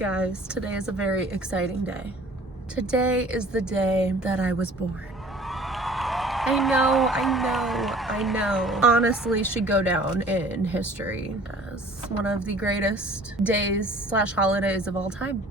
Guys, today is a very exciting day. Today is the day that I was born. I know. Honestly, should go down in history as one of the greatest days/holidays of all time.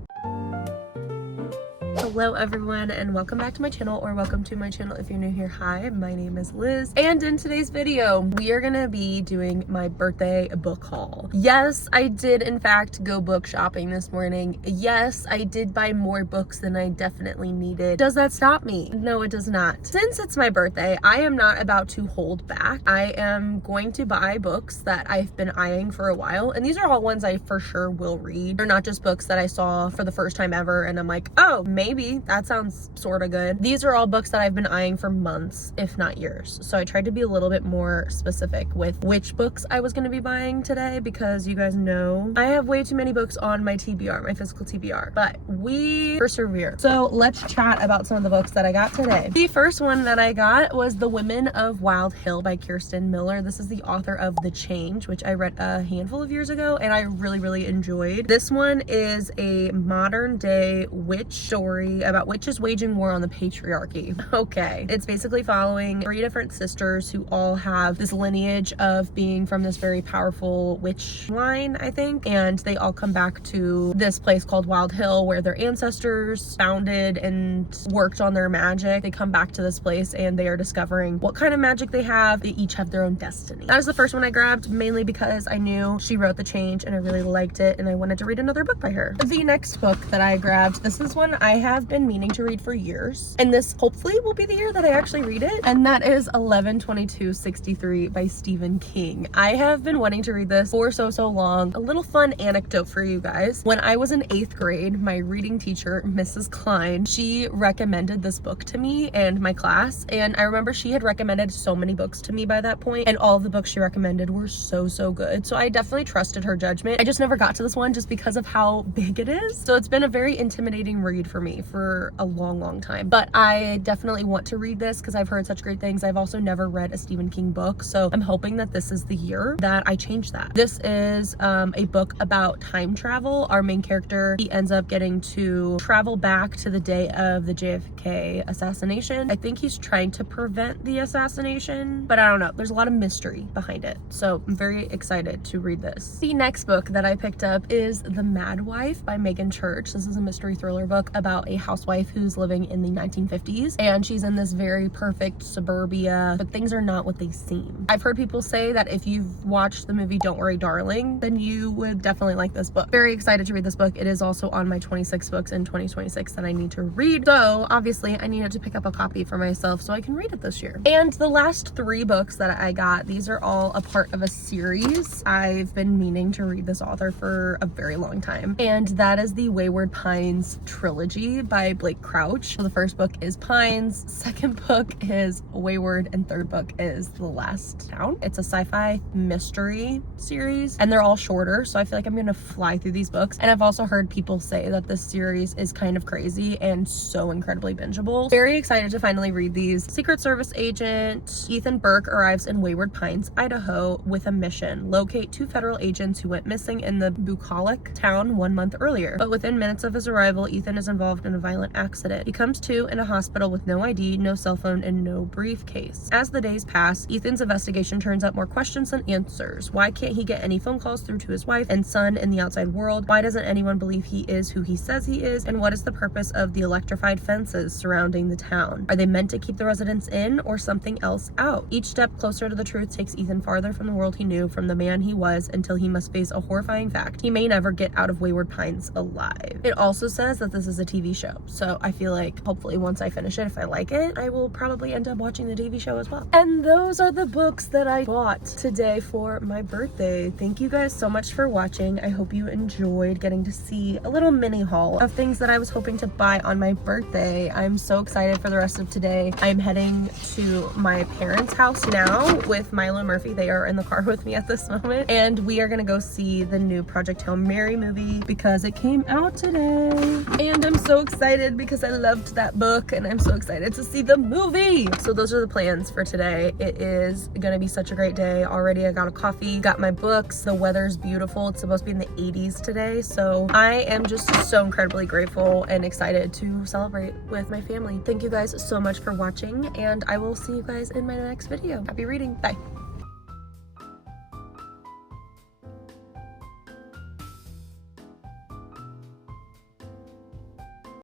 Hello everyone and welcome back to my channel, or welcome to my channel if you're new here. Hi, my name is Liz, and in today's video we are gonna be doing my birthday book haul. Yes, I did in fact go book shopping this morning. Yes, I did buy more books than I definitely needed. Does that stop me? No, it does not. Since it's my birthday, I am not about to hold back. I am going to buy books that I've been eyeing for a while, and these are all ones I for sure will read. They're not just books that I saw for the first time ever and I'm like, oh, maybe that sounds sort of good. These are all books that I've been eyeing for months, if not years. So I tried to be a little bit more specific with which books I was going to be buying today, because you guys know I have way too many books on my TBR, my physical TBR, but we persevere. So let's chat about some of the books that I got today. The first one that I got was The Women of Wild Hill by Kirsten Miller. This is the author of The Change, which I read a handful of years ago and I really enjoyed. This one is a modern day witch story about witches waging war on the patriarchy. Okay, it's basically following 3 different sisters who all have this lineage of being from this very powerful witch line, I think, and they all come back to this place called Wild Hill where their ancestors founded and worked on their magic. They come back to this place and they are discovering what kind of magic they have. They each have their own destiny. That is the first one I grabbed, mainly because I knew she wrote The Change and I really liked it and I wanted to read another book by her. The next book that I grabbed, this is one I have been meaning to read for years, and this hopefully will be the year that I actually read it, and that is 11/22/63 by Stephen King. I have been wanting to read this for so long. A little fun anecdote for you guys. When I was in 8th grade, my reading teacher, Mrs. Klein, she recommended this book to me and my class, and I remember she had recommended so many books to me by that point, and all of the books she recommended were so good. So I definitely trusted her judgment. I just never got to this one just because of how big it is. So it's been a very intimidating read for me for a long time, but I definitely want to read this because I've heard such great things. I've also never read a Stephen King book, so I'm hoping that this is the year that I change that. This is a book about time travel. Our main character, he ends up getting to travel back to the day of the JFK assassination. I think he's trying to prevent the assassination, but I don't know. There's a lot of mystery behind it, so I'm very excited to read this. The next book that I picked up is The Mad Wife by Megan Church. This is a mystery thriller book about a housewife who's living in the 1950s, and she's in this very perfect suburbia, but things are not what they seem. I've heard people say that if you've watched the movie Don't Worry Darling, then you would definitely like this book. Very excited to read this book. It is also on my 26 books in 2026 that I need to read, so obviously I needed to pick up a copy for myself so I can read it this year. And the last 3 books that I got, these are all a part of a series. I've been meaning to read this author for a very long time, and that is the Wayward Pines trilogy by Blake Crouch. So the first book is Pines, second book is Wayward, and third book is The Last Town. It's a sci-fi mystery series and they're all shorter, so I feel like I'm gonna fly through these books. And I've also heard people say that this series is kind of crazy and so incredibly bingeable. Very excited to finally read these. Secret Service agent Ethan Burke arrives in Wayward Pines, Idaho with a mission: locate 2 federal agents who went missing in the bucolic town 1 month earlier. But within minutes of his arrival, Ethan is involved in a violent accident. He comes to in a hospital with no ID, no cell phone, and no briefcase. As the days pass, Ethan's investigation turns up more questions than answers. Why can't he get any phone calls through to his wife and son in the outside world? Why doesn't anyone believe he is who he says he is? And what is the purpose of the electrified fences surrounding the town? Are they meant to keep the residents in or something else out? Each step closer to the truth takes Ethan farther from the world he knew, from the man he was, until he must face a horrifying fact: he may never get out of Wayward Pines alive. It also says that this is a TV show, so I feel like hopefully once I finish it, if I like it, I will probably end up watching the TV show as well. And those are the books that I bought today for my birthday. Thank you guys so much for watching. I hope you enjoyed getting to see a little mini haul of things that I was hoping to buy on my birthday. I'm so excited for the rest of today. I'm heading to my parents' house now with Milo and Murphy. They are in the car with me at this moment. And we are gonna go see the new Project Hail Mary movie because it came out today. And I'm so excited because I loved that book and I'm so excited to see the movie. So those are the plans for today. It is gonna be such a great day. Already I got a coffee, got my books. The weather's beautiful. It's supposed to be in the 80s today. So I am just so incredibly grateful and excited to celebrate with my family. Thank you guys so much for watching and I will see you guys in my next video. Happy reading. Bye.